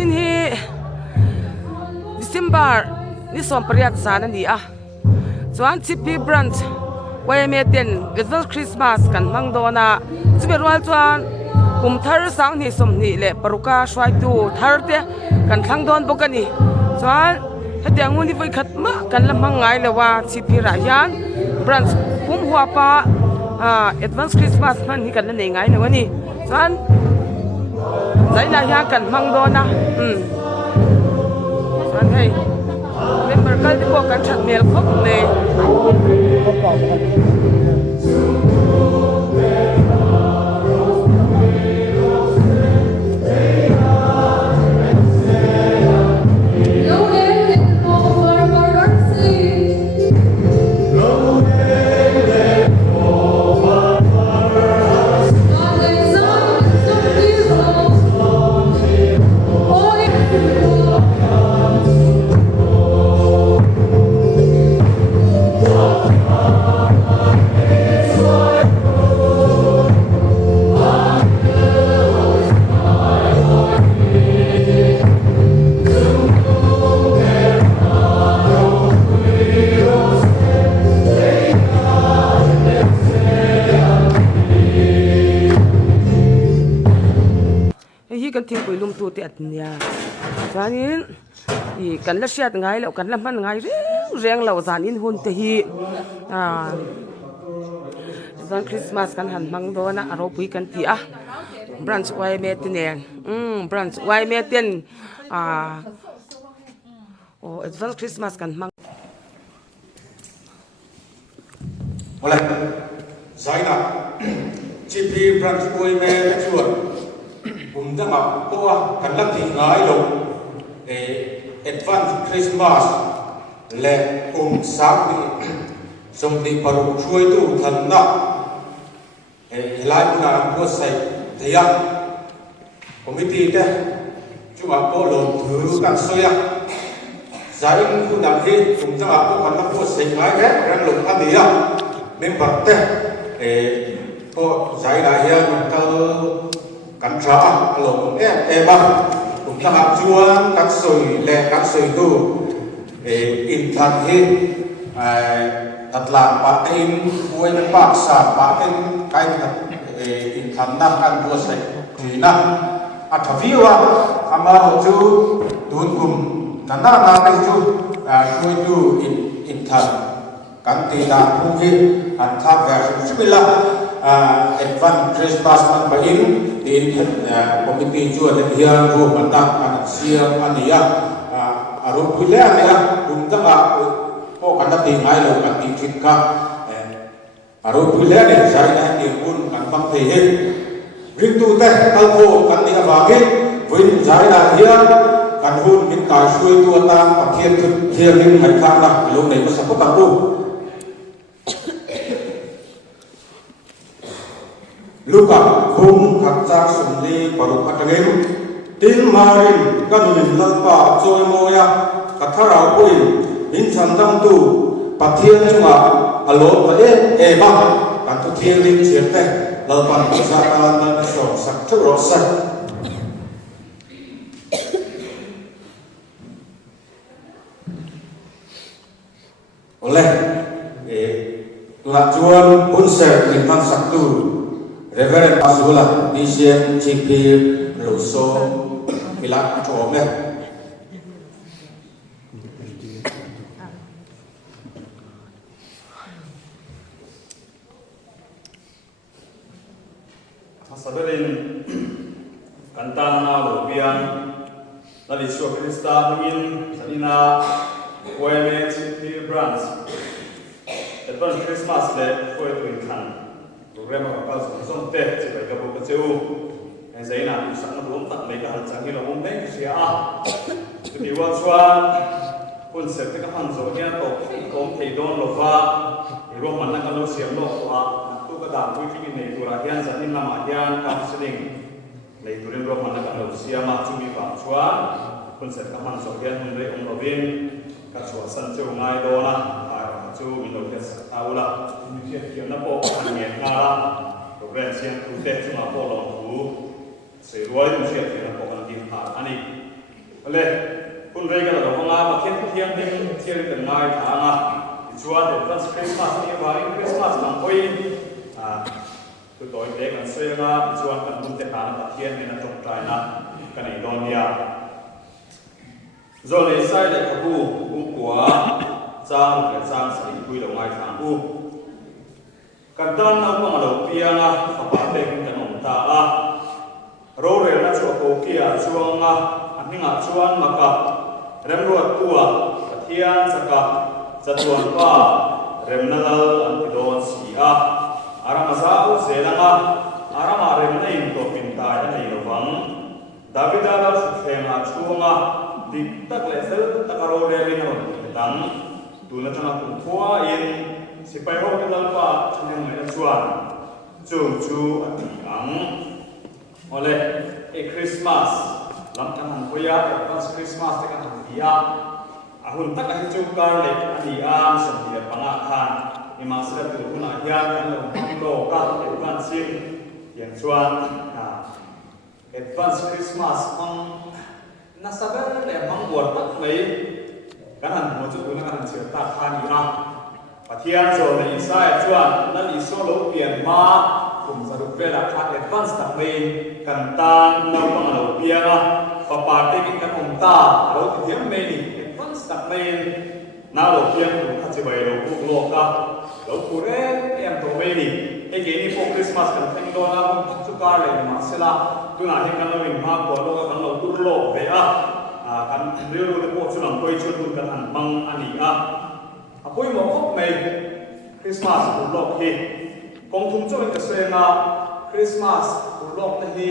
in hi December ni som pariat sana ni chuan Chhipphir Br YMA ten Visual Christmas kan mang dona chiberwal chuan kum thar sang ni som ni le paruka swai tu thar te kan thlang don bokani chuan heti anguni voi khatma kan lamang ngai lewa Chhipphir a hian branch kum huwa pa advance Christmas man hi kan la nei ngai lewani chuan zaina hian kan mang dona chuan hei member kal di po kan that mel khop ne kan thing pui lum tu te atnia chuanin I kan la hriat ngai lo kan la man ngai reng lo zan in hun te hi zan Christmas kan han mang dona aro pui kan ti branch YMA ten branch YMA ten advance Christmas kan mang Hola zaina Chhipphir branch YMA chuan cùng ta ngọc qua cần lắc thì ngái lục advance Christmas lệ cùng sáng đi dùng đi vào chuối tu thần đó lại cũng là có say thì committee đó chúng ta có lồn thứ các soi giải cũng làm gì cùng ta ngọc có cần lắc có say ngái hết đang lục ăn đi member thế có giải đại hiện ta kan tra lom ba cũng ta học chuan các soi tu in than hi đặt làm ba in quay bên bạc sa ba cái in than na kan bua sai thì na athaviwa ama ho chu dun na cái chu quay tu in than kan ti da pu hi an tha ver sibila advance Christmas man ba in tin committee chu le hian ro man ta an siam ania aro phule ania kum ta ko kan ti ngai lo kan ti thik ka aro phule ne sai na ti un kan bang the he ring tu te kal ko kan ni awangi win sai na hian kan hun min ka sui tu ta pathian thian ring mai kha na lo nei ko sa ko ta ko Luka khung khắc cha sum li paru khatangem tin marin kan min lalpa choi moya katharau pui min chandam tu pathian chunga alot pade ba kan tu thian ling chiate lalpan sa kalan so sak thro sak ole la chuan punser in man sak tu Reverend Pasula, DCM Chhipphir Russo, Pilak Chome. Saberin kantana lobian, nali Yesus Kristus ingin sanina YMA Chhipphir branch. Advance Christmas le foi tuinkan. Program apa song teh sebagai kabu kecil, Zaina sangat belum tak mereka hancur lah umpai siapa. Jadi wajan konsep kita hanzonya atau kom tidon lova, iroh mana kalau siam lova, tu kadang tu fikir ni turahian jadi namahian counseling, leiturin iroh mana kalau siam macumi wajan konsep kita hanzonya mulai umrobin kasuasan cungai dona. Chu mình đầu tiên tao là như thế kiểu nó bộ hàng nghề nga là rồi bên xem cụ thể chúng ta bộ lòng thú sẽ đuổi như thế thì nó bộ hàng tiền phạt anh le kun ve ga lo nga ma khen thiam ding thiam kan ngai tha nga chuan advance Christmas ni wa in Christmas lang oi tu toy te kan se nga chuan kan mun te ta na thiam ni na tok tai na kan ei don ya zo le sai le ka bu kwa chang le chang sai pui lo ngai tha bu kan tan na ma lo pia nga fa pa te kan om ta a ro re na chu ko kia chuang nga aninga chuan maka rem ro tua pathian saka chatuan pa rem na dal an don si a arama za u zelanga arama rem na in to pin ta nei lo wang davida la thema chuanga dik tak le sel takaro re ri no tang tu na chana ku khwa in sipai ho ke dal pa chane na chuan chu ang ole e Christmas lam kan han khoya advance Christmas te kan han dia ahun tak hi chu kar le ani am som dia panga khan ima sra tu na hian kan lo ka advance sin yang chuan advance Christmas ang nasaber le mang buat tak mai kan han mo chu na kan chir ta khani a pathian zo le insai chuan na li so lo pian ma kum zaru vela kha advance tak mai kan tan no pang lo pianga pa parte ki kan om ta lo ti hiam mai ni advance tak mai na lo piang ku kha chi bai lo ku lo ka lo ku re em to mai ni e ke ni po Christmas kan theng do na ku chu ka le ma sela tu na he kan lo in ma ko lo kan lo tur lo ve a kan ri ro de po chu lam koi chu tu kan an mang ani a apoi mo khop mai Christmas ku lo hi kong thum chu ka se na Christmas ku lo na hi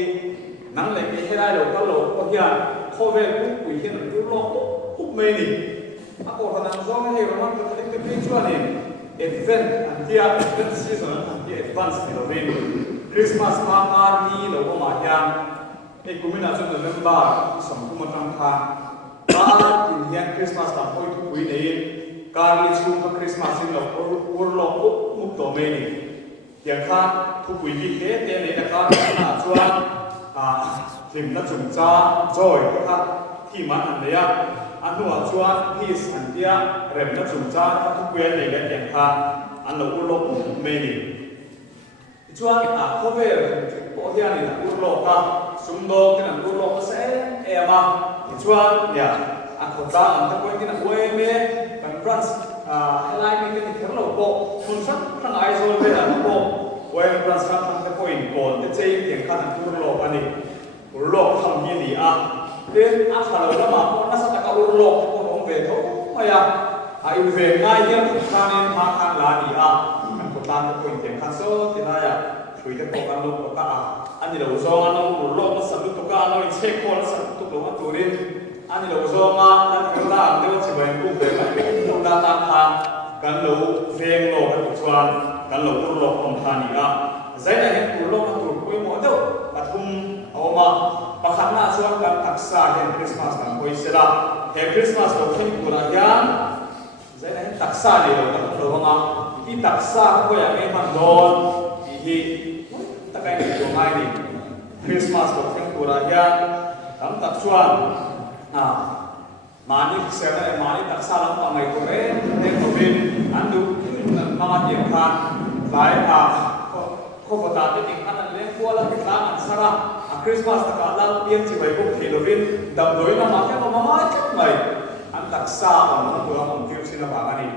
nang le ke helai lo ka lo ko hian kho ve ku ku hian tu lo to khop mai ni ako kanang zo na he roman ka te pe chuan ni event antia event season antia advance ni lo rin Christmas ma mar ni lo ma hian e kumina chu November som kuma tang kha ba in hian Christmas ta poi tu pui nei karli chu ka Christmas in lo ur lo mu to me ni yang kha thu pui ki te nei na ka na chuan lim na chung cha joy ka thi man an le ya Anuam chuan peace antia rem na chung cha ka thu kuen nei le yang kha an lo ur lo me ni chuan cover po hian ni ur lo ka sum do tin ur lo ka se ema chuan ya ko ta an ta ko tin YMA kan branch helai mi tin thar lo po kun sak thang ai zol ve la po YMA branch kan ta ko in kon te chei tiang khan ur lo ani ur lo kham ni ni a ten a thalo la ma ko na sa ta ka ur lo ko ong ve tho maya in ve ngai hian khanen ma khan la ni a kan ko ta ko in tiang khan so tinaya chui te ko kan lo ko ka ani lo zo an lo ur lo ma sa lu to ka lo in che ko la sa tu lo ma turin ani lo zo ma nan ka la de chi bai ku ve ma ku da ta kha kan lo veng lo ka chuan kan lo ur lo om thani a zai na he ur lo ma tur ko mo do pathum awma pakhat na chuan kan taksa he Christmas kan koi sela he Christmas lo khin ku la hian zai na he taksa le lo nga ki taksa ko ya me man don hi takai ni to ngai ni Christmas lo khin ku la hian kam tak chuan mani sera mani taksa lang pa mai ko re ne ko bin andu ma ti khan lai ko bata te ting an le ko la ki ta an sara Christmas ta ka la pian chi bai ko thelovin dam doi na ma ke ma ma chak mai an taksa on ko on kyu sina ba ani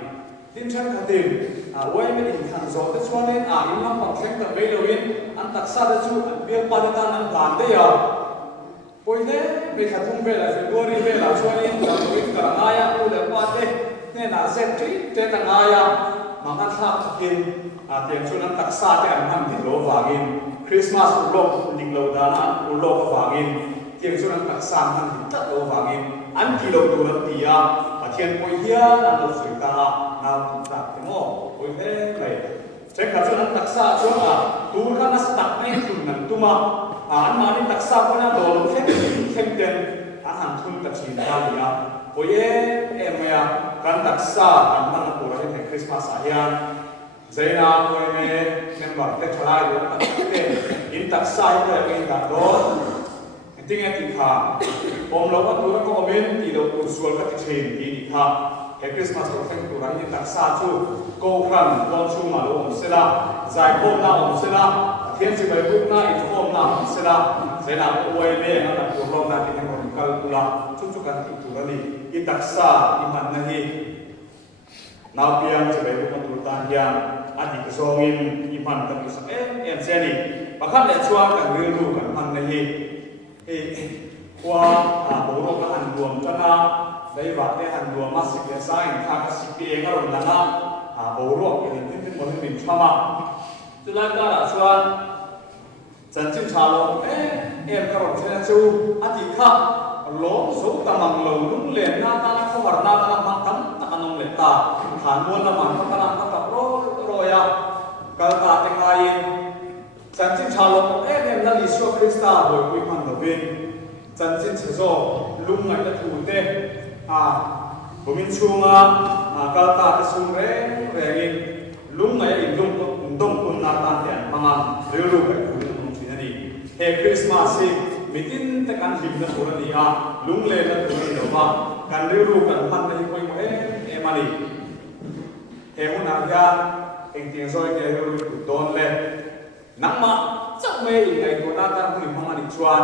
tin chan khatin YMA in khan zo te chuan in in lam pa threng ta be lovin an taksa da chu an biak pa ta nan kan de ya poile be khathum be la February be la chuan in dam doi ka nga ya u le pa te ne na zen tri te ta nga ya ma kan tha kin tiang chuan an taksa te an han di lo wangin Christmas u lo ning lo dana u lo ka wangin tiang chuan an taksa han di ta lo wangin an ki lo tu lam ti ya pathian poi hian an lo sui ta na ta te mo poile mai che kha chuan an taksa chuan tur kha na stak nei thun nan tuma an ma ni taksa ko na do lo khem ten an han thun ta chin ta ya poye emya kan taksa an man ko ra he Christmas a hian zaina ko me member te chalai do ta te in taksa ko in ta do tiếng nghe thì khá om lâu tu ra có omen thì lâu tu sual các chuyện thì khá cái Christmas của phim tu ra như đặc sa chu câu khăn con chu mà lâu om sẽ là giải hôm nào om sẽ là thiên chỉ bài book na ít hôm nào om sẽ là sẽ là quay về nó là cuộc long na thì thành một câu tu là chút chút cái tu ra đi ít đặc sa ít mặt này nào pian chỉ bài book tu ta hiang adi kesongin iman tapi em seni bahkan lek chuang kan rilu kan man nahi qua bố nó có hành buồm cho nó đấy và cái hành buồm masik cái sai thà cái xịt cái ngaro là nó bố ruột cái những cái món mình cho mà cho nên ta là chuan chân chân chả lo em cái rồi trên chú adi khác lỗ số tamang lâu đúng liền na ta không vào na ta mang tấm ta ăn liền ta hàn buôn là mang ta làm ta tập rồi à cái ta tiếng ai chân chân chả lo em là Isu Krista rồi quý man đầu tiên chân chân chỉ do lung ngày đã thủ tê của mình chung cái ta cái chung rèn in lung ngày in đông kun na ta tiền mang riu riu cái của mình chuyện này he Christmas mình tin tất cả những cái thứ này lung lên là thứ gì đó mà riu riu kan man này coi một em anh he hôm nào ra anh tiếng rồi cái riu riu đón lên nắng mà chắc mấy ngày của ta ta cũng mang đi chuan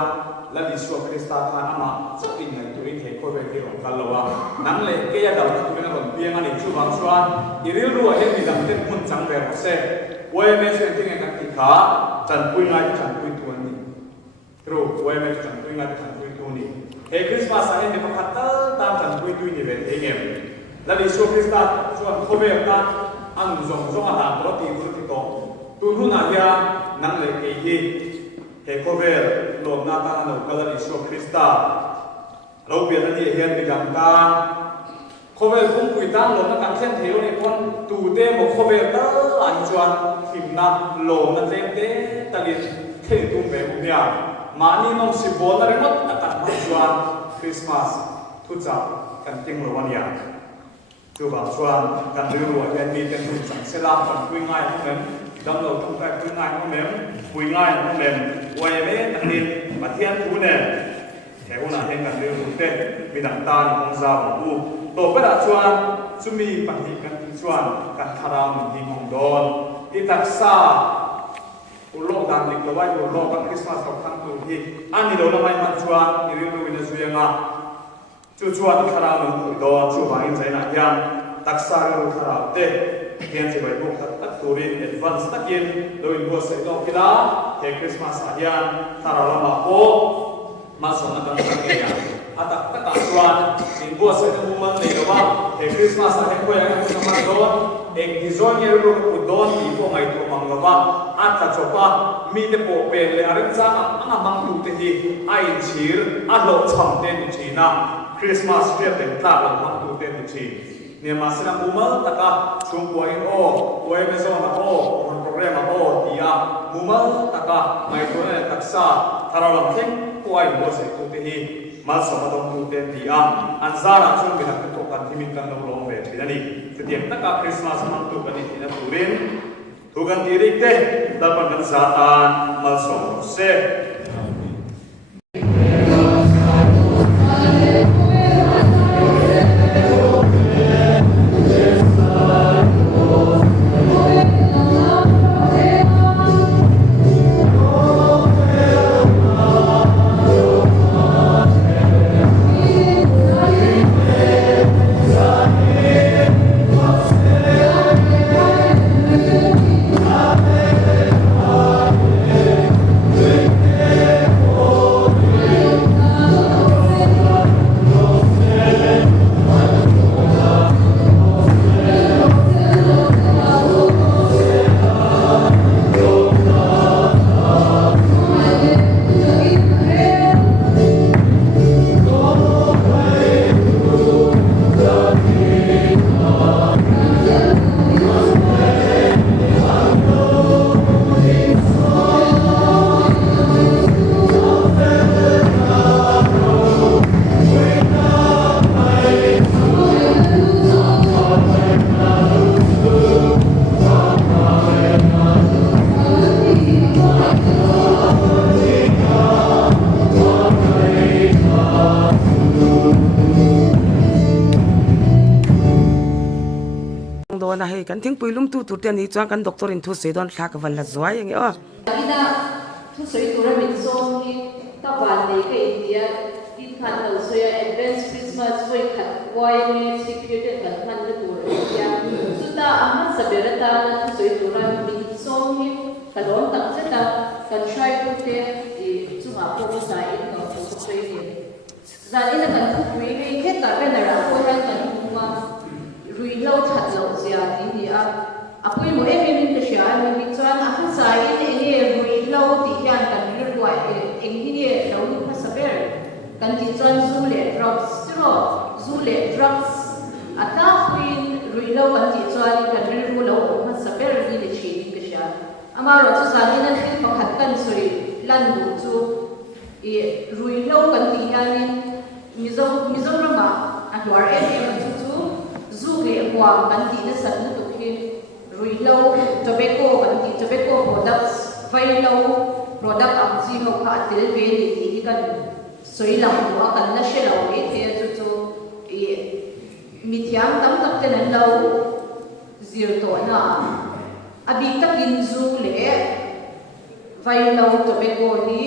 là Isu Krista ta ama chắc in ngày tụi anh thấy coi về cái lòng callo nắng lệ cái đầu nó tụi nó còn piang anh chu bằng chuan riu riu ở đây mình làm tên quân trắng về một xe quay mấy chuyện tiếng anh thì khá chẳng quy ngay chẳng quy tuần đi rồi quay mấy chẳng quy ngay chẳng quy tuần đi he Christmas anh thì có khát tam chẳng quy tuần đi về thế nghiệp là Isu Krista chuan coi về ta anh dùng làm đó tiền rất to tu nu na ya nang le ke hi he cover lo na ta no kala Isu Krista lo bia na ni hian bi dam ta cover kum pui tang lo na kan chen theu ni kon tu te mo cover ta an chuan him na lo na tlem te talin thei tum be mu ya ma ni no si bol na remot na kan ma chuan Christmas thu cha kan ting lo wan ya chu ba chuan kan riu wa ben mi ten hu chang se la kan pui ngai ho đâm đầu trong cái phương ngài không mềm, quỳ ngài không mềm, quay về tăng lên mà thiên phú nè, thế hôm nay thiên cần đưa một tên, vì đặng ta thì không ra một u, tổ bất đạt chuan, chúng mi bằng thị cần thị chuan, cần thà ra mình thì mong đòn, ít đặc xa, u lô đàn lịch là u lô các Christmas học thăng tụ thì anh đi đâu là may mắn chuan, thì riêng đối với suy nga, chú chuan thà ra mình tụ đòn, chú bằng in trái nạn yan, đặc xa rồi thà ra tê. Hiện chỉ bài buộc thật tất turin advance tất nhiên đôi bữa sẽ có cái đó thì Christmas ahian thà là mà cô mà sống ở trong cái nhà tất cả xuân thì bữa sẽ có một món này đó thì Christmas ahian quay lại một món đó em thì rồi nhiều lúc một đòn thì có ngày thu mang đó tất cho pa mi để bộ bền lại anh ra anh mang tụ thì ai chיר anh lộ chậm tên chỉ na Christmas kia đến ta là mang tụ tên chỉ niệm mà sinh mumma taka chung quay quay mấy số na một program tia mumma taka mai thôi là taksa thara làm thích quay một sẽ tu te hi mà sống ở trong tu te tia anh ra là chung bị làm cái tổ cần thì mình cần lâu lâu về thì này thì điểm taka Christmas mang tu cần thì là tu rin tu cần thì đi te đa phần cần Satan mà sống sẽ kan thing puilum tu te ni chuan kan doctor in thu se don thla ka van la zuai ang yo ina thu soi tura min song hi ta ban nei ka india tin khan lo soya advance Christmas way khat YMA security kan man na tur ya suta amma saberata na thu soi tura min song hi kalon tak chata kan try to te chunga po sa in no so soi ni zalina kan thu pui ni he ta ben ra ko ran kan ma rui lo that lo sia ni a apoi mo em min te sha mi chuan a kha sai ni rui lo ti hian kan ri ruai eng hi ni lo ni pa saber kan ti chuan zu le drops straw zu le drops ata queen rui lo kan ti chuan kan ri ru lo pa saber ni le chi ni ka sha ama ro chu sa ni na thil pakhat kan soi lan du chu rui lo kan ti hian mizo rama a hwar em chu zu le kwa kan ti na san na tu khi rui lo tobacco kan ti tobacco products vai lo product am chi ho kha til ve ni ti kan soi lam wa kan na she lo e te chu mi thiam tam tak te nan lo zir to na abi takin zu le vai lo tobacco ni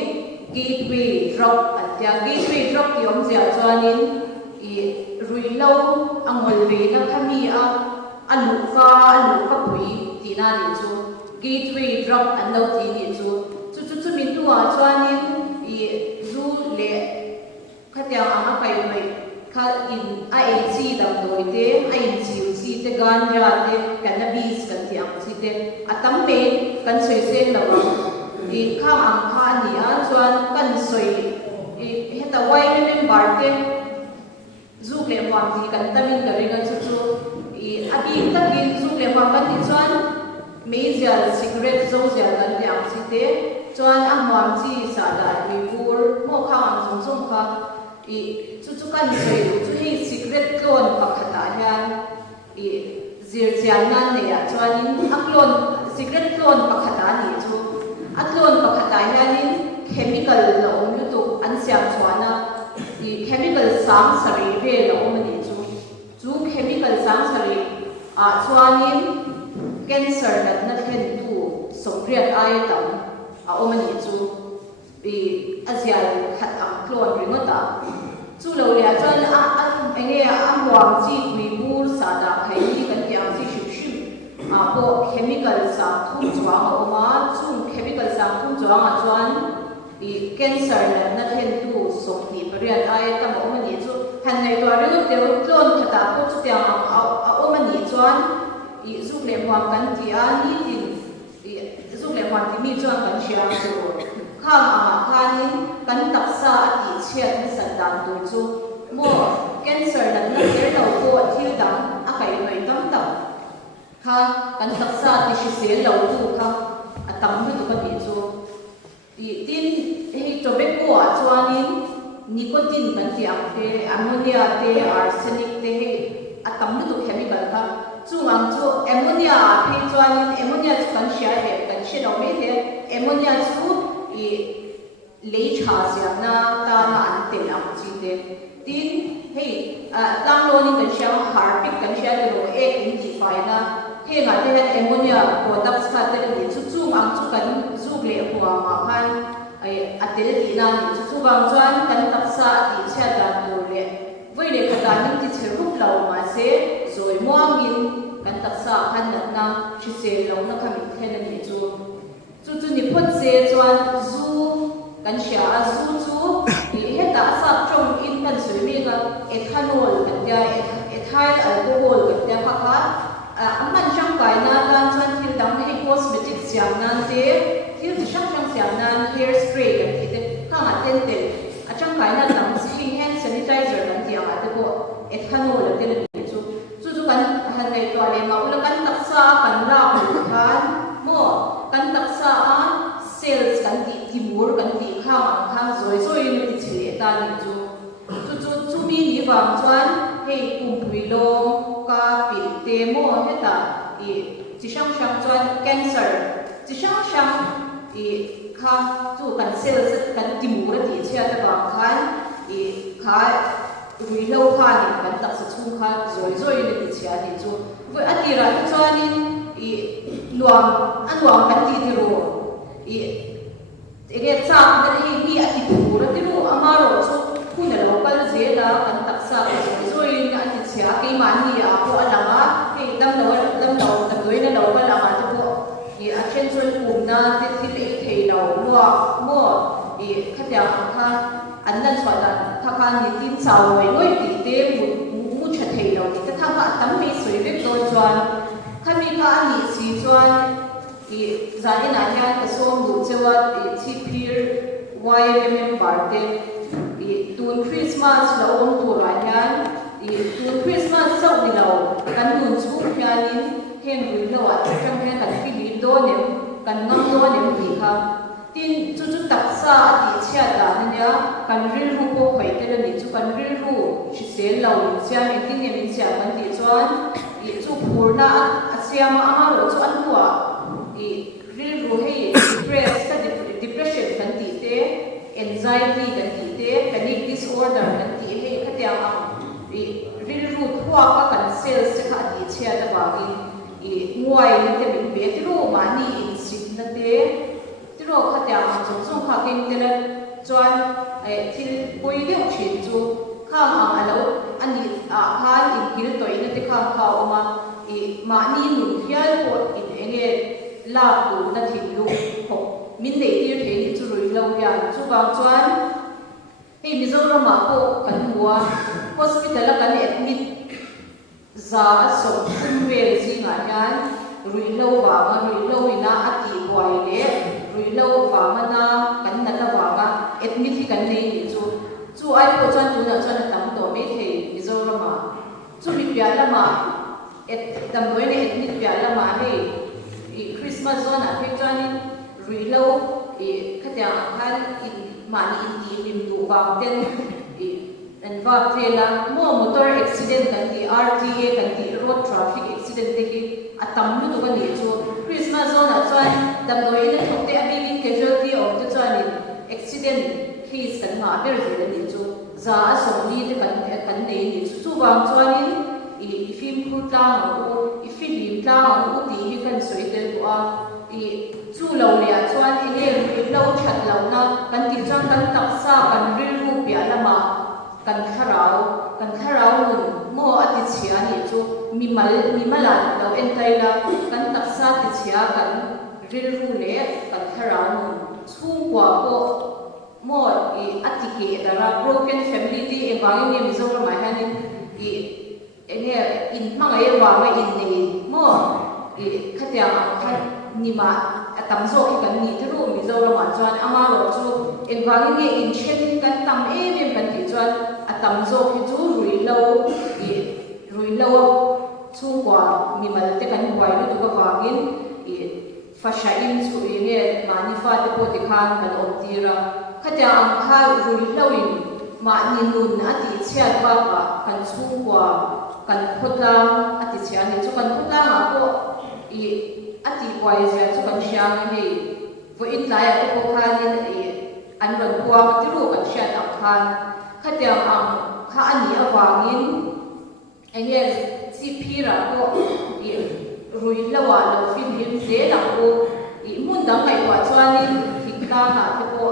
gateway drop atia gateway drop ti om zia chuanin rui lo angol ve na khami a alu ka pui ti na ni chu gateway drop an lo ti ni chu min tu a chuanin zu le khatia ama pai mai kha in INC dam doi te INC si te ganja te cannabis kan ti ang si te atam pe kan soi sen lo kham ang kha ni a chuan kan soi heta wai men bar te zu le wam ti kan tamin ka ringa chu abi takin zu le wam kan ti chuan meizal cigarette zo zia kan ti ang si te chuan a hmam chi sa da mi pur mo kha ang zum kha chu kan soi chu hi cigarette klon pakhata hian zir chian nan ne ya chuanin a klon cigarette klon pakhata ni chu a klon pakhata hianin chemical lo om tu an siam chuana chemical sang sari ve lo om ni chu chemical sang sari a chuanin cancer na thlen tu somriat ai tam a om ni chu azial khat am klon ringota chu lo le chuan enge a muang chi mi bur sa da khai ni kan tiang chi shim a po chemical sang thum chuang a oma chung chemical sang thum chuang a chuan cancer na thlen tu somni pariat ai tam om ni chu han nei to ri te klon khata ko chu tiang a om ni chuan zu le muang kan ti a ni tin zu le muang ti mi chuan kan shia chu khang ama khanin kan taksa ati chiat ni sandan tu chu mo cancer na ker lo ko thil dang a kai noi tam tam kha kan taksa ti shi sel lo tu kha atam ni tu ka ni chu tin he tobacco a chuanin nicotine kan ti ang te ammonia te arsenic te he atam ni tu chemical kha chu ang chu ammonia phe chuanin ammonia chu kan share he kan she lo me he ammonia chu lấy trà xiang na ta na an tiền am chi de tin hey tang lo ni kan xiang harpic kan xiang lo e in ji fai na he nga te han ammonia products ka te ni chu am chu kan zu le huwa ma khan ai atel ti na ni chu bang chuan kan tak sa ti cha da do le voi le ka da ni ti che rup lo ma se zoi muang in kan tak sa khan na chi se lo na khamin then ni chu ni phot se chuan zu kan sia zu chu he ta sa trong in kan sui mi ga ethanol kan ja ethyl alcohol kan ja kha amman chang kai na dan chuan thil dang he cosmetics siam nan te thil ti chang siam nan hair spray kan ti te ka ma ten te a chang kai na dang si hand sanitizer kan ti a te ko ethanol te le chu kan han nei to le ma ula kan taksa kan la khan mo kan taksa a sales kan ti timur kan ti khang zoi ni ti chile ta ni chu mi ni wang chuan hei kum pui lo ka pi te mo heta chi sang chuan cancer chi sang kha chu kan sales kan timur ti chia ta wang khan kha rui lâu kha ni kan tak sa chung kha zoi le ti chia ni chu voi atira tu chuanin anuam kan ti ro ege cha da hi ati pura ti ro amaro chu kuna local zela kan tak sa zoi ni ati chia ke mani a ko alanga ke dam doi na local ama ti ko attention kumna ti le thei lo mo khatya kha annan chwala thakha ni tin chaw ngoi ti te mu tha thei lo ti ta thakha tam mi soi vek to chuan khami kha ani si chuan zalina hian ka som du chewa Chhipphir YMA party tun Christmas lo om tu ra hian tun Christmas sau ni lo kan nun chu hianin hen rui lo a chang hian kan philip do nem kan ngam do nem ti kha tin chu tak sa ti chia da nya kan ril ru ko khoi te ni chu kan ril ru chi se lo sia mi tin ni sia kan ti chuan chu phurna asiam ama ro chu an huwa ril ru hei depression kan ti te anxiety kan ti te panic disorder kan ti hei khatia ma ril ru thua ka kan sel se kha ti chia da ba ki nguai ni te min be ti ro ma ni in sit na te tiro khatya chung kha king tele chuan thil poi deuh thin chu kham alo ani khan in kil toi na te kham kha oma ma ni nun hial po in enge la tu na thin lu ho min nei tir the ni chu roi lo ya chu bang chuan hei mizoram ma ko kan huwa hospital kan admit za som kun wel zinga yan rui lo wa ma rui lo ina ati boy le rui lo wa ma na kan na la wa ga admit hi kan nei ni chu ai ko chan tu na chan tam to me the mizoram ma chu mi pya la ma tam boy ne admit pya la ma he Christmas zona he chani rui lo khatya khan in ma ni in ti lim du wa ten and va trela mo motor accident kan ti RTA kan ti road traffic accident te ki atam lu kan ni chu Christmas zone chuan dam doi na thokte a big casualty of the chuan accident case kan ma ber zel ni chu za a som ni te kan nei ni chu wang chuan in film khutang o film tang o ti hi kan soi tel ko a chu lo le chuan enge lo that lo na kan ti chuan kan tak sa kan ril ru pia lama kan kharau nun mo ati chia ni chu mimala lo entai la kan taksa ti chia kan ril ru le kan kharau nun chung kwa ko mo ati ke dara broken family ti e bangi ni mizoram ma hanin enge in mangai wa ma in nei mo khatya khat ni ma atam zo ki kan ni thru mizoram ma chuan ama ro chu en bangi ni in chen kan tam kan ti chuan atam zo ki chu rui lo chu kwa mi mal te kan huai lu ka wangin fasha in chu ine mani fa te po ti khan kan om tira khatya ang kha rui lo in ma ni nun ati chia ba ka kan chu kwa kan khotla ati chia ni chu kan khotla ma ko ati kwai ja chu kan siang ni vo in lai a ko khan ni an ron kwa ti ru kan sia ta khan khatya ang kha ani awangin enge Chhipphir ko rui lawa lo film ze la ko mun dang kai wa chuanin thikla na te ko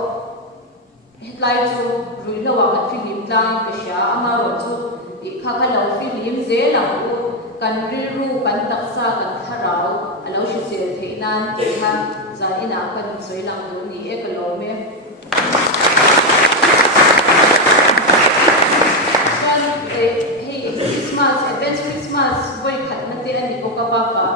headline chu rui lawa ka film tlang ka sha ama ro chu kha lo film ze la ko kan ri ru kan taksa kan tharau alo shi se theinan te ha zaina kan soi lang du ni e ka lo me Christmas, advance Christmas, boy kat nanti ani boka baka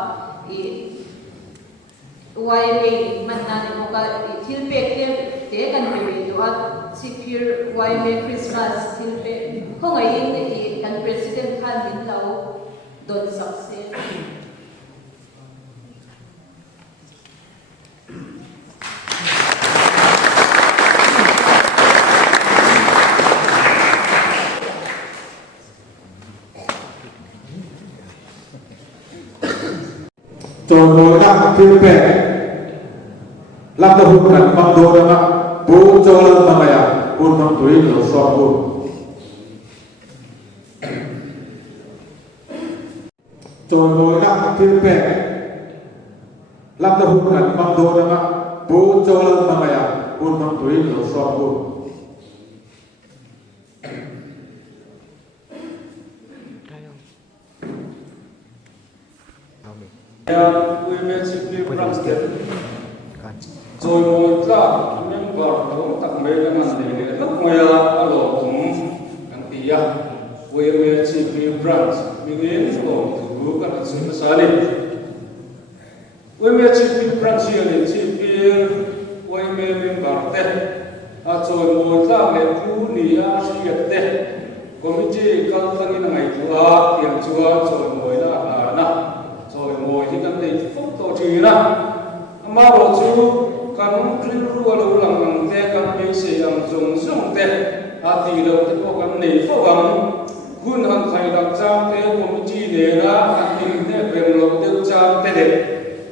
YMA mana ni boka tilpek te kan beri doa Chhipphir YMA Christmas tilpek. Kau ngayon kan President kan bintau don sukses. Trong mỗi năm thiên về làm cho hụt cảnh bằng đồ đó mà bố cho lần mà mày à hụt bằng tuổi nhiều so hụt Cho tôi là thiên bè làm được hụt hẳn bằng đồ đó mà bố cho lần mà mày à hụt bằng túi lỗ xóa hụt YMA Chhipphir Br rồi ngồi ra nhân vật đó tặng mấy cái màn để rất ngoài là lộ cũng ăn tía YMA Chhipphir Br mình lộ thủ các sự mất sai đi YMA Chhipphir Br Chhipphir YMA mình bảo thế rồi ngồi ra để phú nỉ siết thế committee các tăng in ngày chúa tiền chúa rồi ngồi ra na rồi ngồi thì cần để phúc tổ trì na mà bộ chú cần riu rua lâu lằng te cần bị sỉ làm dùng te thì đầu thì có cần nỉ phúc bằng gun hàng thầy đặc trang te committee để ra ăn tin te về lộc tiêu trang te để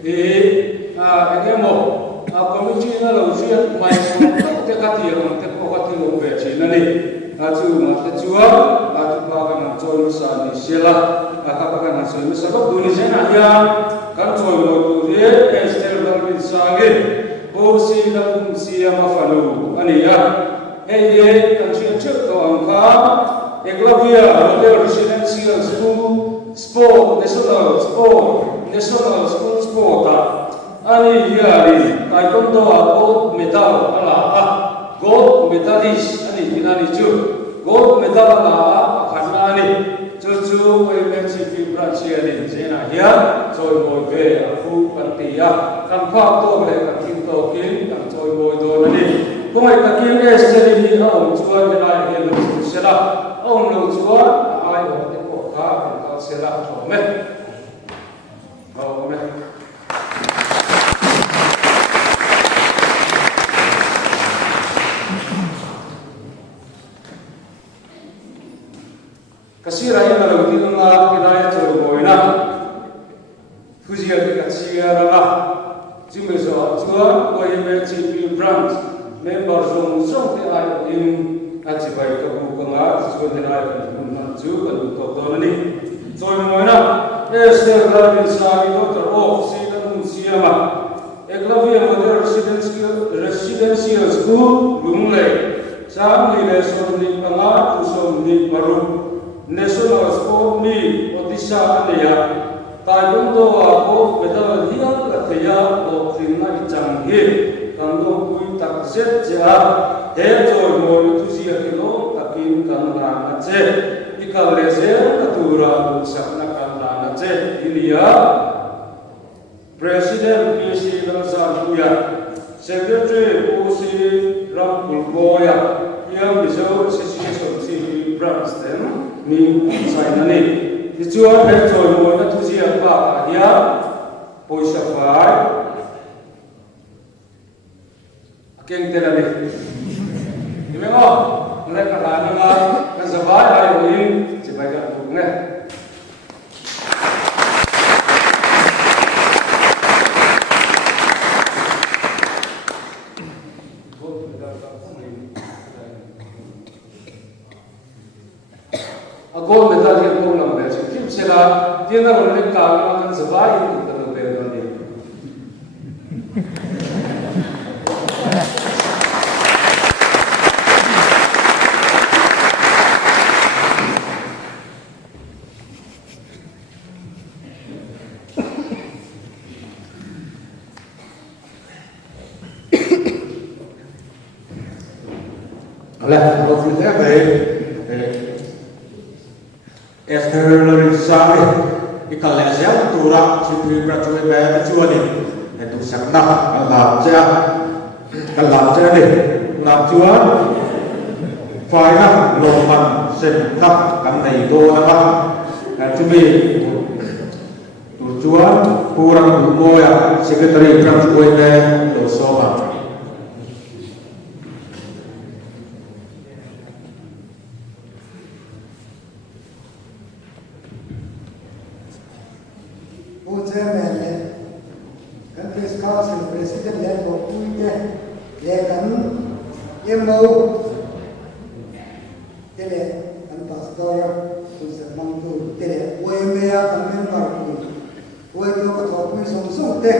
thì anh em một committee nó đầu tiên mày không te cái tiền te có cái tiền về chỉ là đi chú mà te chúa chú ba cái làm cho nó sao đi xí la các bạn nói với sao đôi khi này ya kan choi lo tu re estel dal bin sange o si da kum si ma falu ani ya ye kan chen chuk to ang kha eklavia model residential school sport national school sport ani ya ri taekwondo gold medal ala gold medalist ani kinani chu gold medal ala khana ani chú YMA Chhipphir Br này thế nào hiếm rồi ngồi về ở khu căn tỉ căn khoa tô về căn kim tổ kiến căn rồi ngồi đồ này đi cũng hay căn kim STD đi ông chúa cái này hiện là sẽ là ông lâu chúa ai ở cái cổ khá thì họ sẽ là chỗ mẹ mẹ kasi raya na lagu tin nga kinaya choi boy na fuzia ke katsia ranga jume so chua YMA Chhipphir Br member zong te ai in achibai ka bu ka nga so te ai ka mun chu ka du to to ni choi boy na estel garden sa i doctor of si da mun siama eklavia model residential school lungle sam ni le so ni nga tu so ni paru national sport meet Odisha ania taekwondo ko medal hian la theya o thinna chang hi kando pui tak set ja he joy mo tu sia kilo takin kan na che ikal le se atura sakna kan na che ilia president PC Ramzan Puya secretary OC Rampul Boya yang bisa association Chhipphir Br ni sai na ni ti chuan he choi mo na thu zia pa ka hian poisa fai keng te la ni ni me ngo le ka la na nga ka zawai ai ho in chi bai ka tu nge gold medal ke ko lam be chu kim se la tin na ron le ka ma kan zawai in ka do be do ni Ala ko fi ta be Esther Sari ikalnya siapa turang Chhipphir Br cuy be chua ni itu sakna kalam cha ni làm chúa phải na lồng bằng sen khắp cắn này đô na ba chúng mình chúa kurang đủ môi secretary Br cuy be đồ so bằng Chairman, Country's Council President level Puite, Lekan, Yemo, Ele, and Pastor, sung te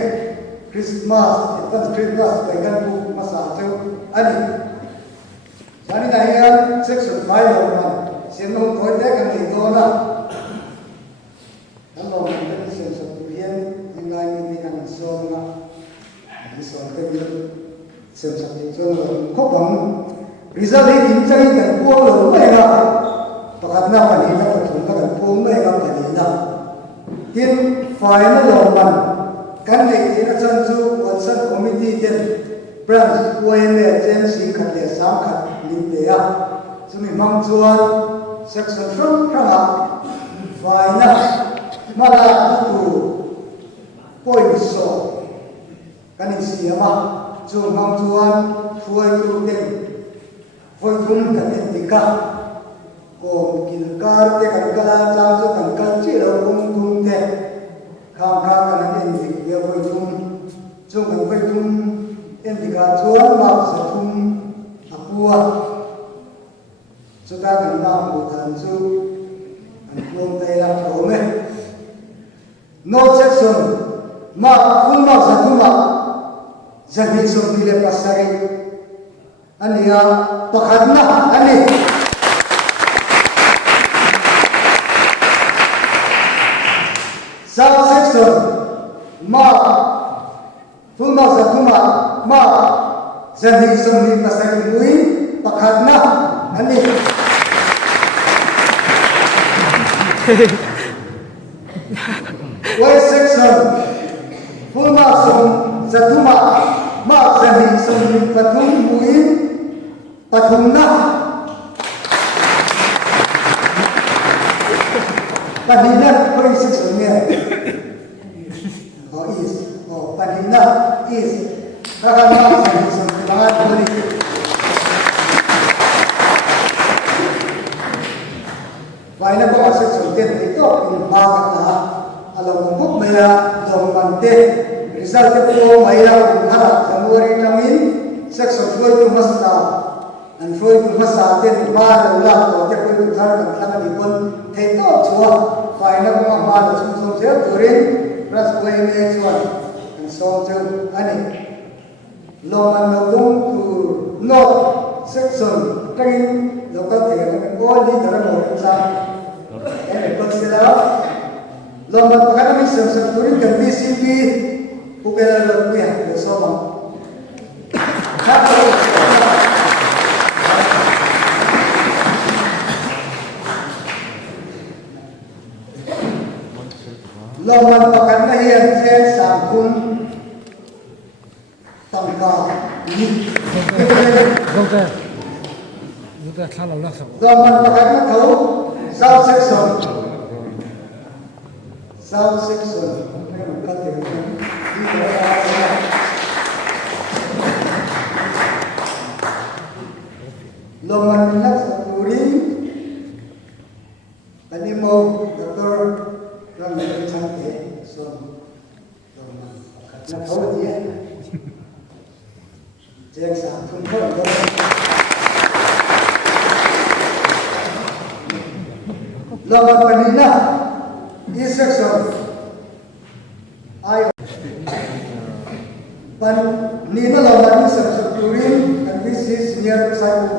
Krismas advance Krismas bai kan bu masa chu ani sani na hian section 5 lo man sin no thoi te kan ni do na kan lo man te sen so tu hian ingai mi kan so na ni so te ni sen so ti chu ko bang result hi in chai kan ko lo mai na pakhat na pa ni na thun ka kan pu mai ka pa ni na tin final lo man kan nei ti na chan chu WhatsApp committee ten branch YMA agency khat le sam khat lim le ya chumi mang chuan section from khanga final mala tu point so kan siama chu mang chuan thuai tu ten voi thum kan etika kom kilkar te kan kala chang chu kan kan chi lo kum te khang khang kan en dik ye voi thum chu kan voi thum en dika chuan ma sa thum apua chu ta kan ma mu than chu an klom te la thome no section ma phun ma sa thum ma jani som dile pasari ania pakhatna ani subsection ma thuma zakuma ma jani somni pasari lui pakhatna ani y section thuma som zakuma ma jani somni pathum lui pathumna panina point section ne is panina is kakama section bangat beri vaina ko section ten itu bahasa alam hukum maya dom mante result ko maya hara Januari tamin section 2 tu masa an foi tu masa ten ba la to te ko tu thar kan thang ni kon the to chua faina ko ma la chu so se turin plus YMA chuan and so to ani lo man lo dum tu no section tagin local te kan ko ni dara mo sa and ko sila lo man pa kan mi section turin kan BCP ko kaya lo kuya so ma Loman pakan na hiyan siya sa kung tangka ni. Loman pakan na tao subsection. Loman na sa turing kanimo Dr. Kan cantik, so nak tahu dia, jangan sampai pun. Lawan penina, ini section. Ayo, pan nina lawan ini section turin, and this is near saya.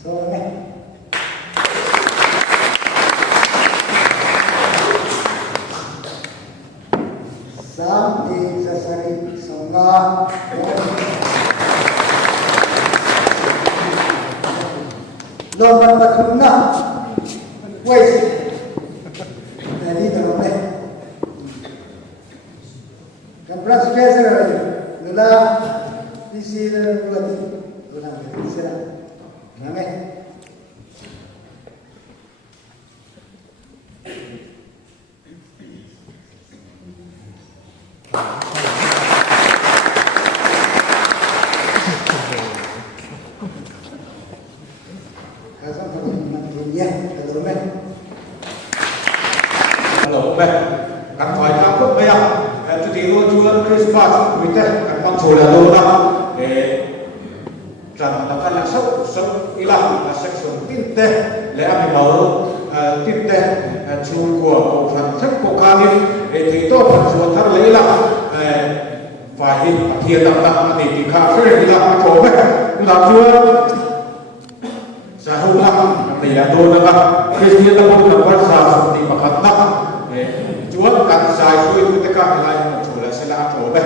So ni. Sampai sesari semua lomba patuna wes dari dalam kan beras biasa nula isi buat nula bisa namanya Hello, kan thoi tam phút bây giờ, tụi đi luôn chúa Krismas, vì thế kan mang số là luôn đó, rằng là kan là sốc ilah là section tin te, lẽ anh bảo tin te, chú của bộ phận rất cố gắng thì tốt phần số thắt lấy là phải thiệt là thì khá phê thì là chỗ đấy cũng là chưa sẽ không lắm thì là tôi là khi nhiên là không là quan sát thì mà khát lắm chúa cần sai xuôi tất cả lại một chỗ là sẽ là chỗ đấy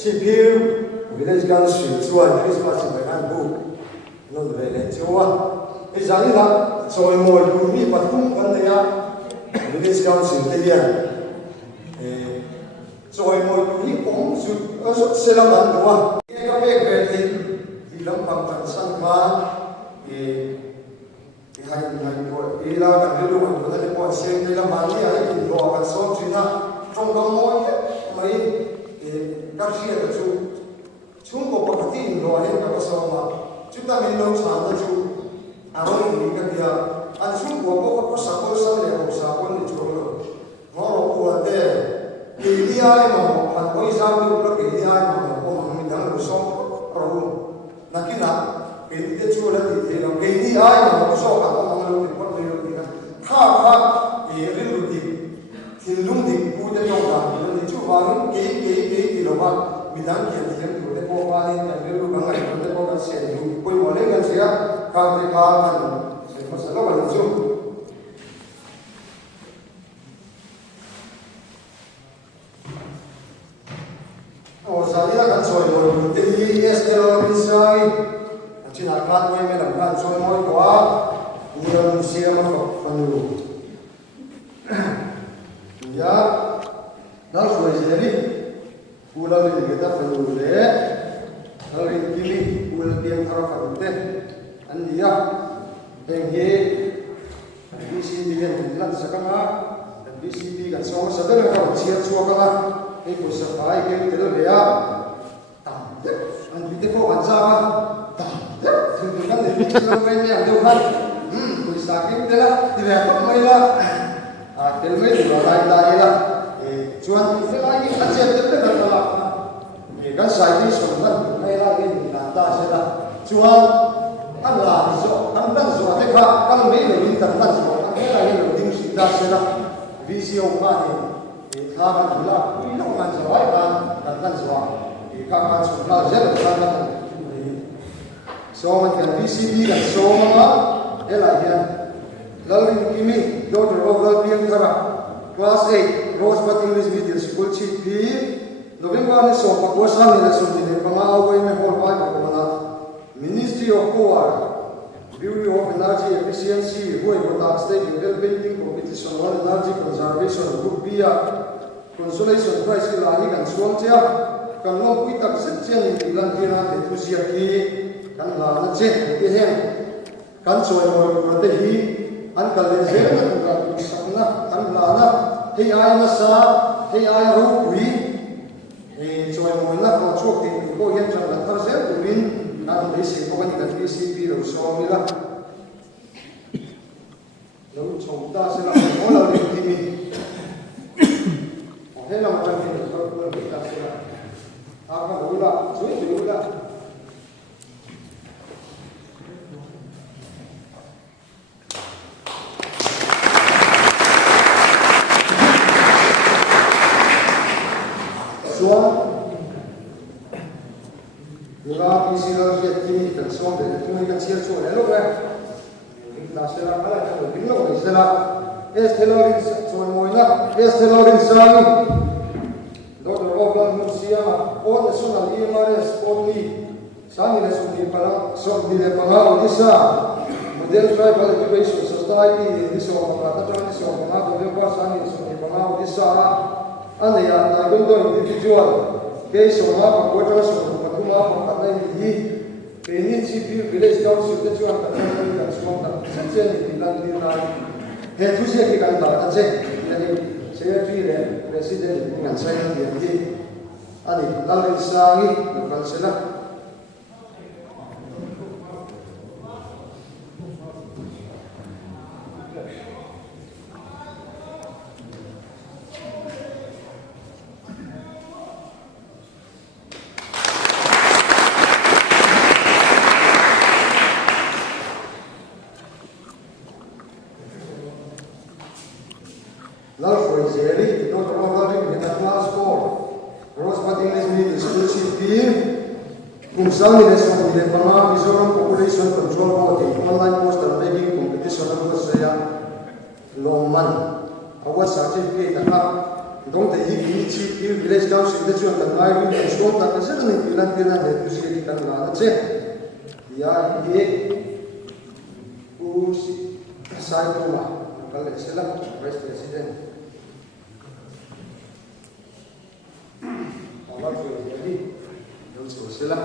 Chhipphir village kan street chuan Krismas in kan bu non ve le chuwa e zani la choi moi lu mi patum kan ne ya village kan street te ya choi moi lu ni pom su aso sela ban duwa e ka pe gre te di lam pam pan san ma hai ko e la kan lu an do ne po se te la ma ni ai in do kan so china trong dong moi mai các chị là chú chúng có bậc tin rồi nên các sao mà chúng ta nên lâu sáng là chú à rồi thì cái gì anh chúng có sao này có sao này chú rồi nó của thế thì ai mà hắn có sao được cái ai mà có mình đang sống rồi hi ai ma so ka ko ma lo ko le lo ni kha kha e rin lu di tin lung di ku de no da ni chu wa ni ke ti lo ba mi dan ki ti len ko de ko ba ni ta le lu ba ngai ko de ko ka se ni ko mo le ngan se ya ka te ka ka se ma sa lo ba chu o sa ni kan so yo te ni es de lo ni sai chỉ là các người mình làm ăn sôi nổi quá, nhiều xe mà có phần nhiều, ya, đó rồi gì đấy, u là mình người ta phần nhiều đấy, đó là cái gì, u là tiền thao phần đấy, anh gì à, hiện nay, BCP hiện lần sau cái mà, BCP cái số mà sẽ được cái chia số cái mà, cái cuộc sống phải cái cái đó đấy à, anh biết cái câu bản sao à? Thường kan để đi chơi với nhau đâu kan, tôi sakit thế là thì về cũng mấy là, cái mấy thì nó lại lại là, chuan thế là những anh xem tiếp là là, cái sai đi xong rồi mấy là cái gì là ta sẽ là, chuan anh là số anh đang số thế khác, anh mấy người đi tận tận số, anh mấy là những người đi ta sẽ là, video mà thì thà anh là quý lòng anh số ấy anh tận số, thì các anh số là rất là quan so man kan BCP kan so ma ela hian lalin kimi daughter of lalpiang thara class 8 Rosebud English Medium School Chhipphir November ni so pa ko sa ni la so ni panga away me hol pai ko na Ministry of Power Bureau of Energy Efficiency Hoi Botak State Level Building Competition on Energy Conservation Group Bia Consolation Prize ki la hi kan suam chia kan lo pui tak set chen ni lan tina te tu sia ki kan la na che ke hen kan soi mo te hi an kal le ze na tu ka tu sak na kan la na he ai na sa he ai ro wi e soi mo na ko chok ti ko yen chan la thar se tu bin kan le se ko ni ka BCP ro so mi la lo chong ta se la mo la le ti mi he la ma ni ko ko ta se la a ka lo la chui tu la Ila pisilar kiat kini kan som de kini kan sia so le lo re la sera ala ka lo bin lo sera es telorin so moina es telorin sami doctor Oban Musia on the sonal IMRS only sami le suni para so di le para odisa model tribal education society this one para ta ni so ma do le pa sami so ni para odisa ane ya na do individual ke so ma pa ko ta so ma pa ta ni Ini Chhipphir village council te chuan kan ni kan som ta se ni lan ni na he tu se ki kan ta se yani secretary le president kan sai ni ni ani dal sangi kan se la Sami le so ni pama Mizoram Population Control Board online poster making competition of Australia Longman our certificate ka dong te hi Chhipphir village council de chuan kan ngai wi so ta ka se ni pilan pina de tu se ki kan la na che ya ye u si sai ko ma kal le se la vice president Allah ko ye so sila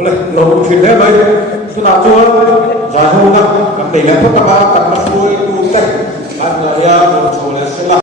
Oleh lo chuyện thế vậy, chúng ta chưa giải hô na, các tỷ lệ thất bại các nó xuôi tu tết, là ya một số là sẽ là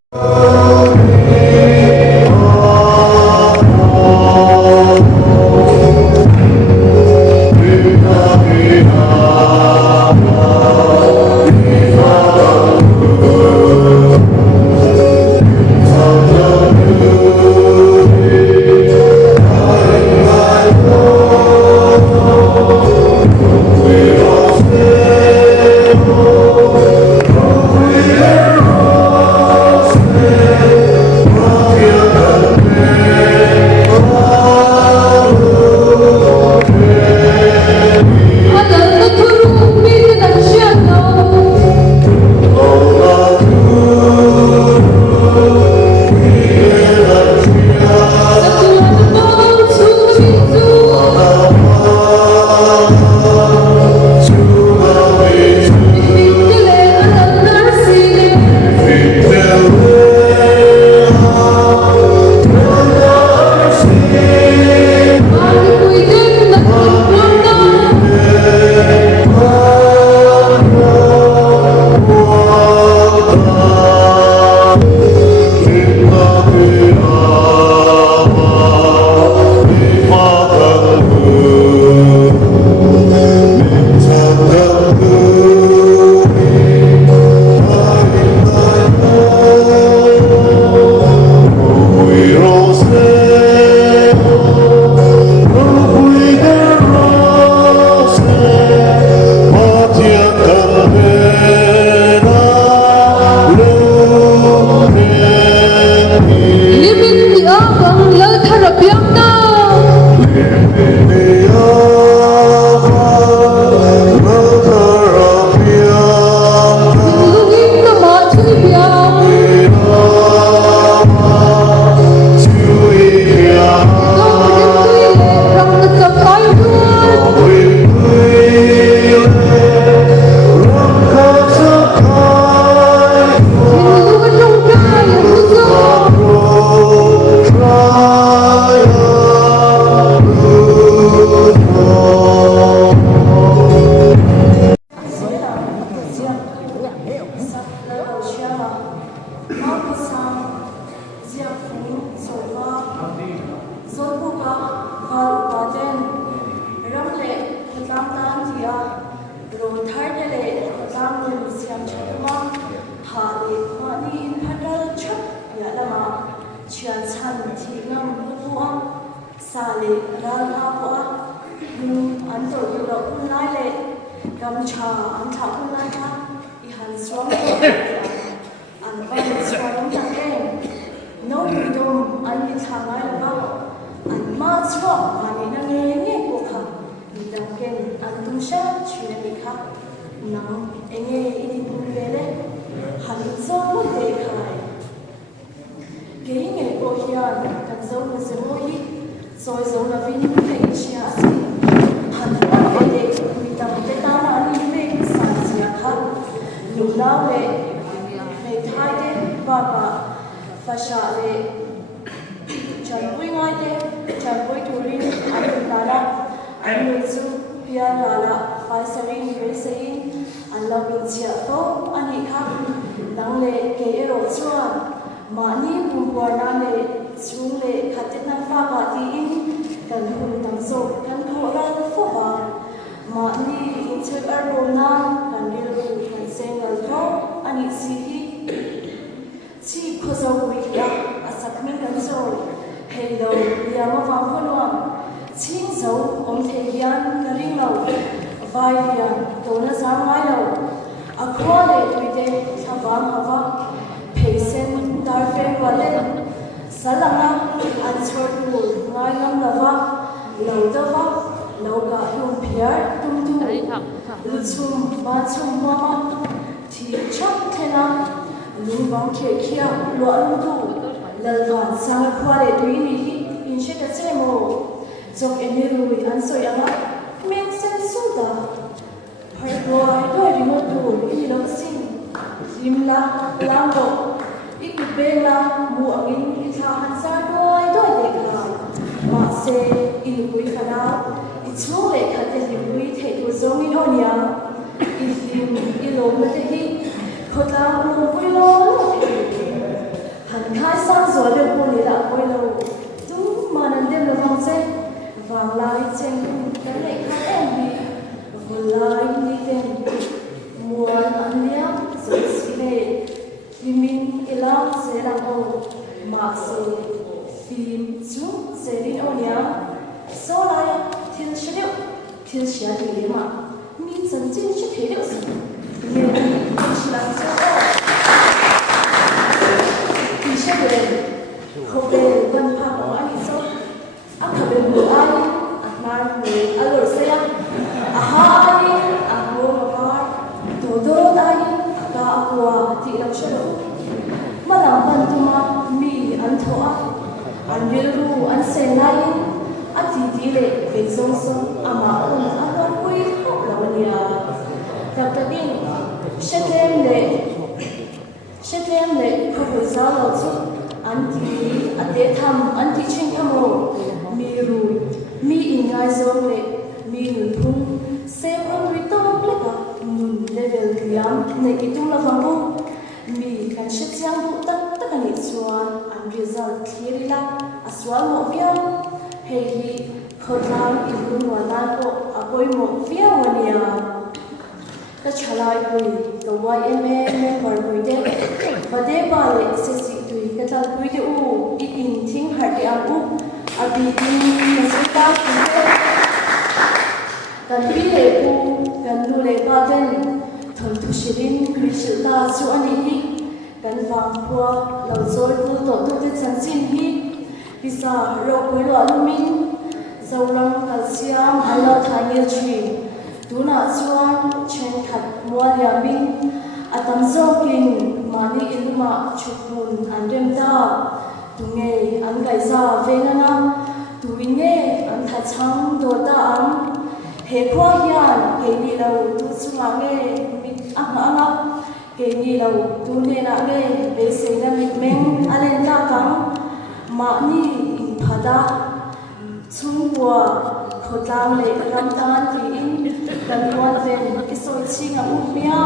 chú lệ khát để hiểu quý thể của giống như ôn nhà phim lộn mà thế hi khổ ta buồn vui lo hẳn khai sang rồi được buồn để đã quay lâu đúng mà nằm đêm là vòng xe vàng lại trên cái lệ khát em đi vừa lại đi tên muốn ăn liếc rồi xí lệ vì mình ilang sẽ làm ô mà sẽ phim chú sẽ đi ôn nhà sau lại thiên sẽ điệu thiên sẽ đi mà mình曾经是陪六十，也是来自底下的人，后边文化我爱你说，啊特别不爱，啊那你啊老师呀，啊哈你啊我嘛多多爱，啊我地老师喽，嘛两班tu嘛mi an thọ an việc lu an sen lai, an ti le về song song, ama on an quay đặc biệt sẽ thêm lệ không phải sao lâu chút anh để thăm anh thì chuyên thăm hồ mi rồi mi in ngay rồi lệ mi người phun xem anh với tôi lệ cả mình level kiam này cái tung là vàng bu mi kan sẽ giang bu tất cả những xuân anh result clear là xuân một viên hay hi khởi làm in luôn ngoài nan bộ ôi một viên ngoài nhà ta trả lại với cái YMA member với đấy và để bà lệ sẽ chỉ tùy cái ta với cái u ít in tiếng hạt để ăn u à vì mình sẽ ta cũng thế cần biết lệ u cần lưu lệ ba tên thằng thu sĩ linh vì sự ta chịu anh ấy cần vàng qua lâu rồi tu tổ tu tới chân xin hi vì sao rồi cuối loạn mình dầu lăng calcium hay là thay nhiệt truyền tu na chuan chen khat mual ya min atam zokin mani ilma chupun andem ta tunge an gai za velana tuine an tha chang do ta am he khwa hian ke ni lo tu chunga nge mit anga ke ni lo tu ne na nge be se na mit meng alen ta kang ma ni in phada chung bua khotang le ram tan ti in kan wan ven isoi chinga upia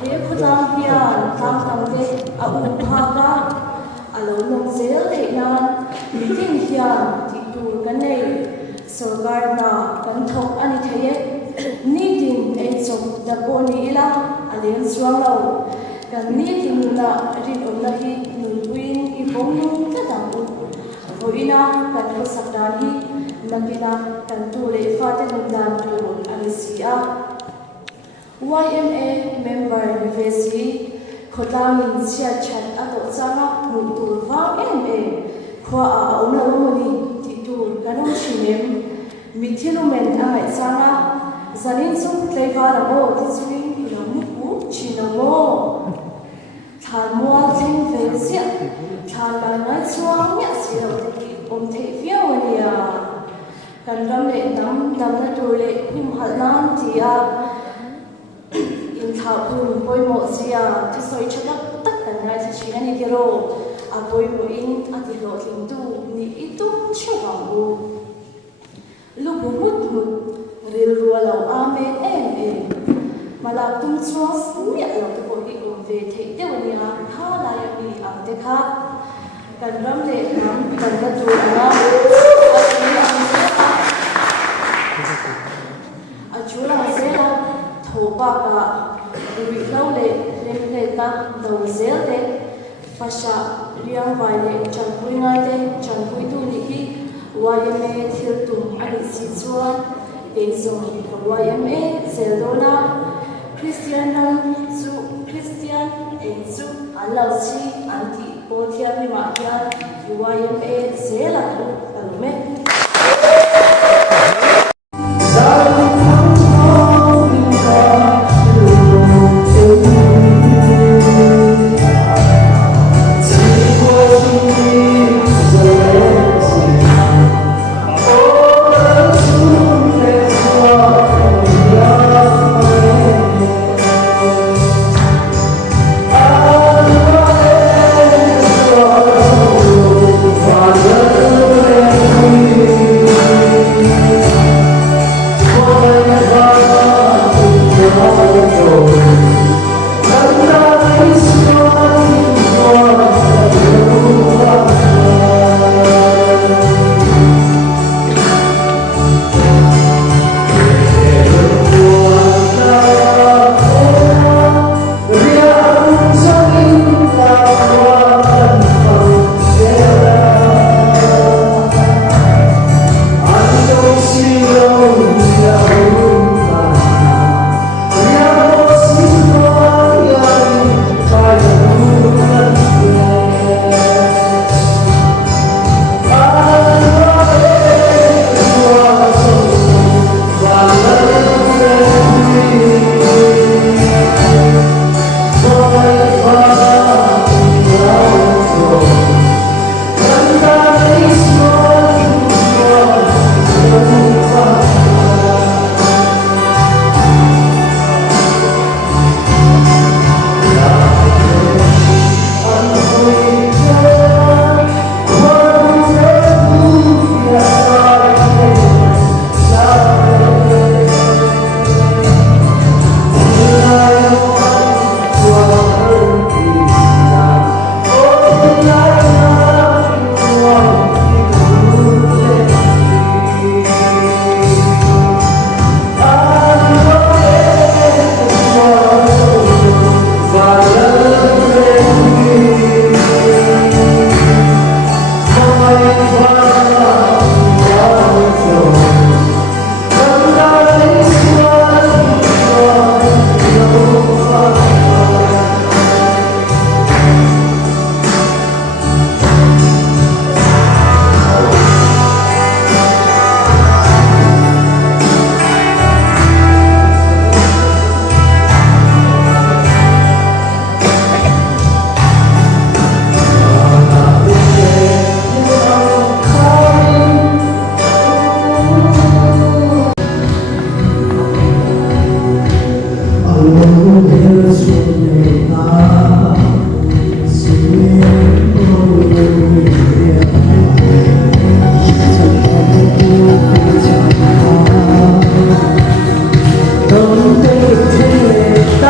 he khotang hian tam tam te a upha ka alo long zel le nan meeting hian ti tur kan nei sarkar na kan thok ani theye ni tin en chok da po ni ila alen swang lo kan ni tin na rin on la hi nun win I bong nu ta dang u voina kan ko sakdan hi Nakina kantu le fate nundan tu Alicia YMA member Vivesi Kotangin Sia Chat Ato Sana Mutu Vang MA Kwa a Umla Umoni Titu Kanong Shinem Mithilumen Amai Sana Zanin Sung Kleva Lamo Titswing Ilamuku Chinamo Than Mua Ting Vesia Than Langai Chuang Nya Silo Tiki Te Fia Wania kan ram le nam na tur le him hal nan tia in tha pun poi mo sia ti soi chak tak kan ngai chi ani ti ro a poi mo in a ti ro thing tu ni I tu chwa bu lu bu mut ril ru lo amen em malak tum chos mi a lo to ko I ve the te wani a kha la ya bi am te kha kan ram le nam kan na tur na Chula zela thoba ka ri lau le lem le ta do zel de fasha riang vai le chan pui ngai de chan pui tu ni ki YMA thil tum ani si chuan e zong ka YMA zeldona Christian en zu alau chi anti pothia mi ma kya YMA zela tu kalume Hallelujah. Hãy subscribe cho kênh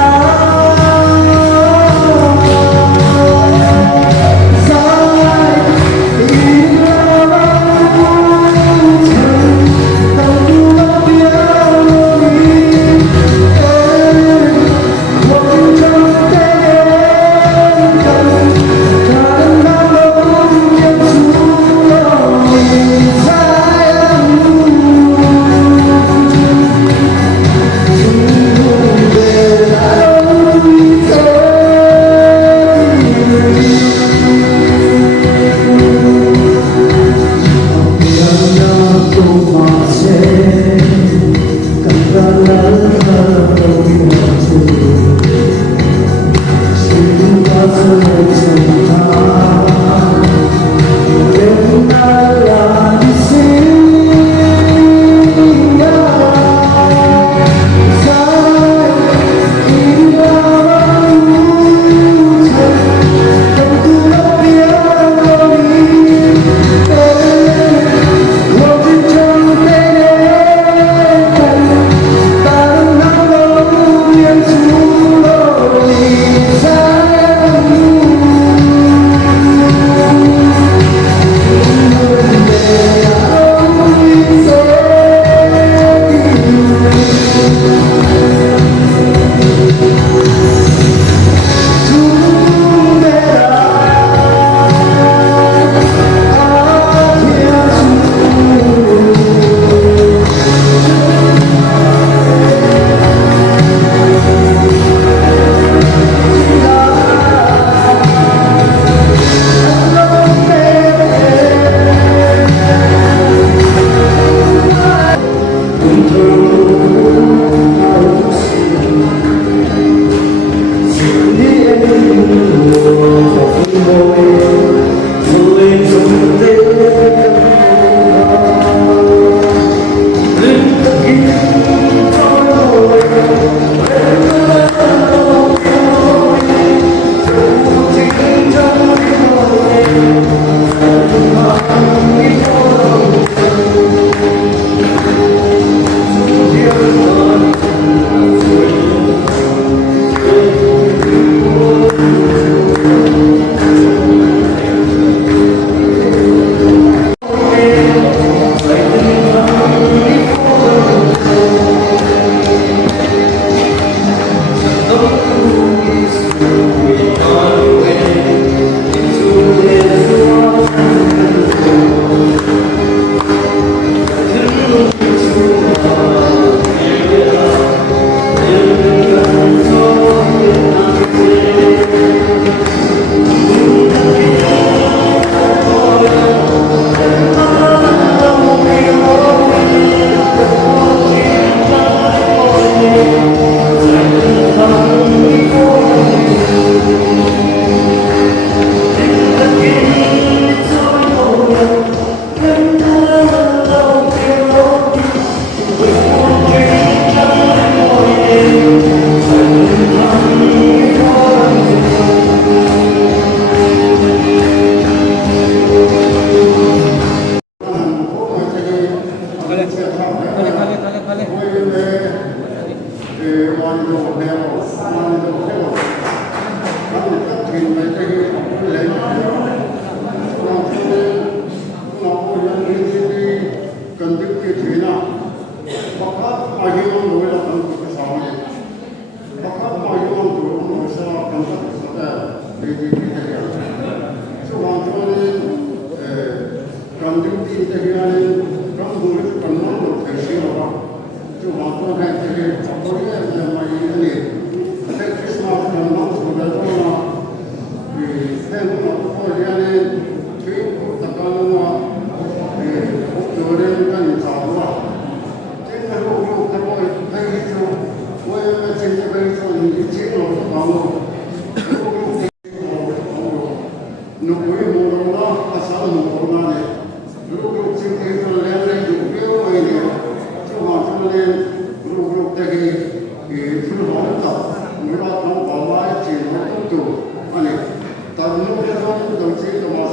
Ghiền Mì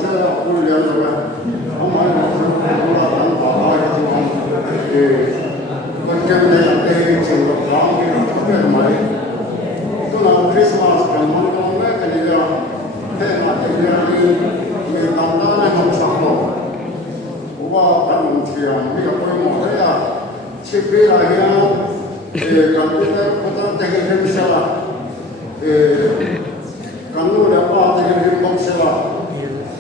Gõ để không bỏ lỡ những video hấp dẫn. siang mi ka poi mo ya Chhipphir la ya computer photo technical sala kanu da pa technical box sala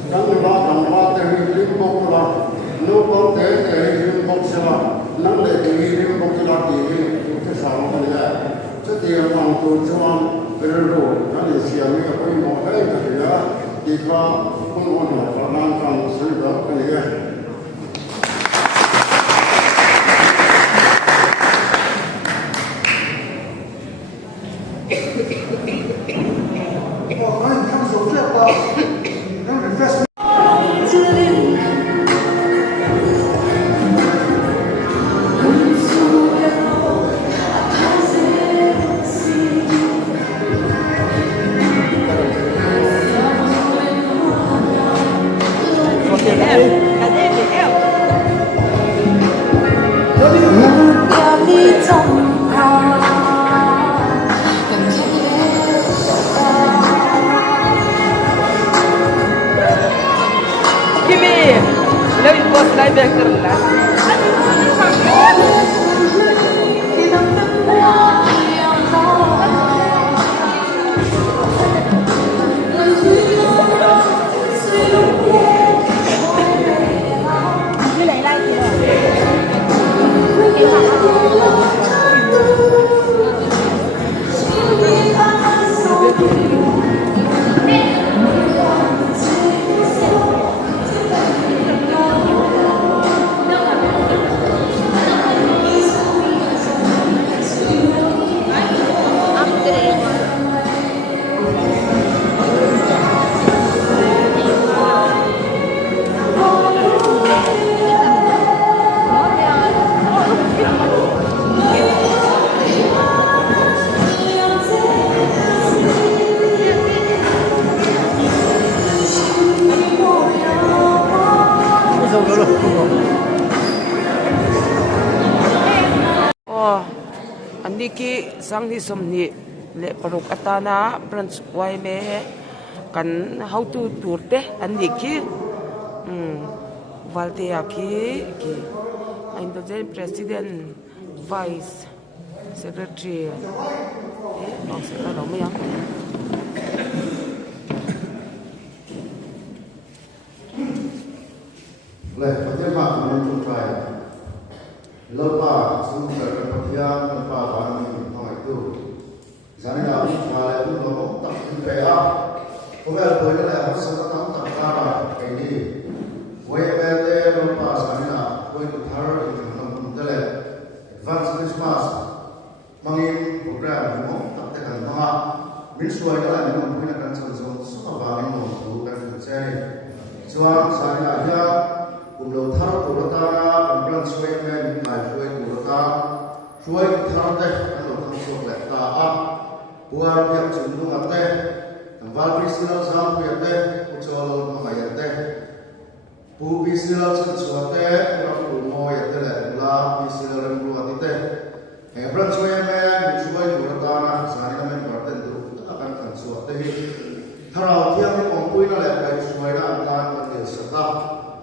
kanu ba technical box la no ko technical box sala nang le technical box la ti ke sa mo ya cho tiền bằng tôi cho anh bây giờ nó để xem cái cái món cái ya đi qua không có nào có năng làm sự đó cái này Niki sang ni somni le paruk atana branch YMA kan how to turte aniki valte aki ki Indonesia president vice secretary bang sa lo mayang le patel ma men tu trai Lopa sumber kepastian tanpa kami mengatur. Jadi kami malah itu ngomong tak kaya. Kalau boleh lah harus setahun tak kalah ini. WMT lopa sana, boleh taruh di dalam telet. Advance Krismas, mangin program ngomong tak tekan tengah. Minsuai dalam ngomong punya kan sonsong semua barang ngomong kan terjadi. Soal saya aja. Kumlo thar kurata kumbran sway men mai sway kurata sway thar te ano thang sok le ta a buar yang chundung ate val bisila sam pe uchol ma ya te pu bisila chun suate ra pu mo ya te le la bisila ram ru ati te hebran sway men sway kurata na sari men barten du ta kan kan suate hi tharau thiam ong pui na le pai sway na ta kan sata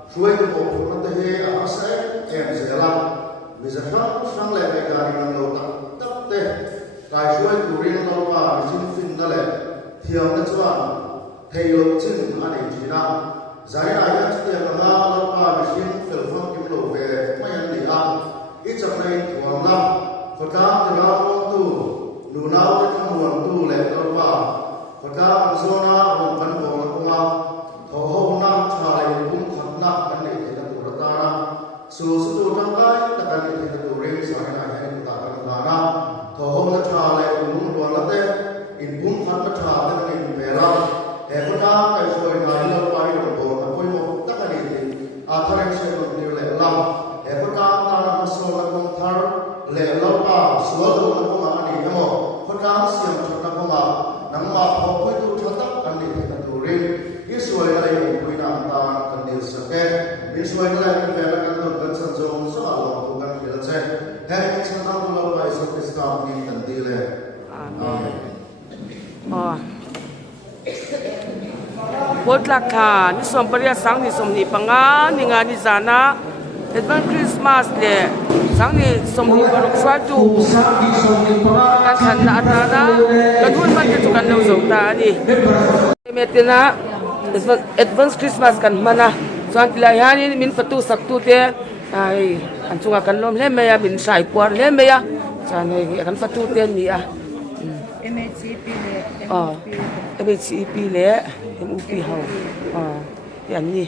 Suai tu pun nanti he asal selam, bisa sang le mereka yang lalu tak teh, kai suai kuring lalu pa mesin fin dale, tiang kecuan, thayok cing ane cina, saya ayat setiap lalu pa mesin telepon kimlo be, mayan dia, ijak lain tuang lah, perkara terang tu, lunau terkamuan tu le lalu pa, perkara zona rompan bong kumah, hoho nak cari pun nak kan ni kita turutana susu tangkai takkan kita turing sana yang kita akan lana tohong na chale unung dua late inpun kan na chale dengan impera ekota kaisoi nari pai robo apoi mo takkan ini athar yang saya beri lelam ekota tanah masuk lakukan thar lelam pa suatu lakukan ani namo ekota siang cerita koma nama apoi tu cerita kan kita turing Yesuai lagi punya antara kandil sakit, Yesuai lagi belakan tu kan sanjung soal waktu kan kita cek, hari ini sangat mulau pai sampai sekarang ni kandil le. Amin. Oh. Buat lakah ni sompria sang ni somni pangan ni ngani sana, advance Christmas le sang ni somni barok swa tu kan than na ta na kan hun man chu kan lo zo ta ni metina advance Christmas kan mana chuan tila yani min fatu sak tu te ai an chunga kan lom le me ya min sai puar le me ya chan hei kan fatu te ni a MHCP le MUP hau yan ni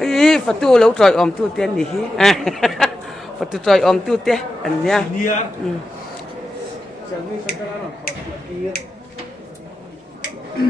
ấy phật tu lâu trời om tu tiên đi phật tu trời om tu tiên anh nha Ừ.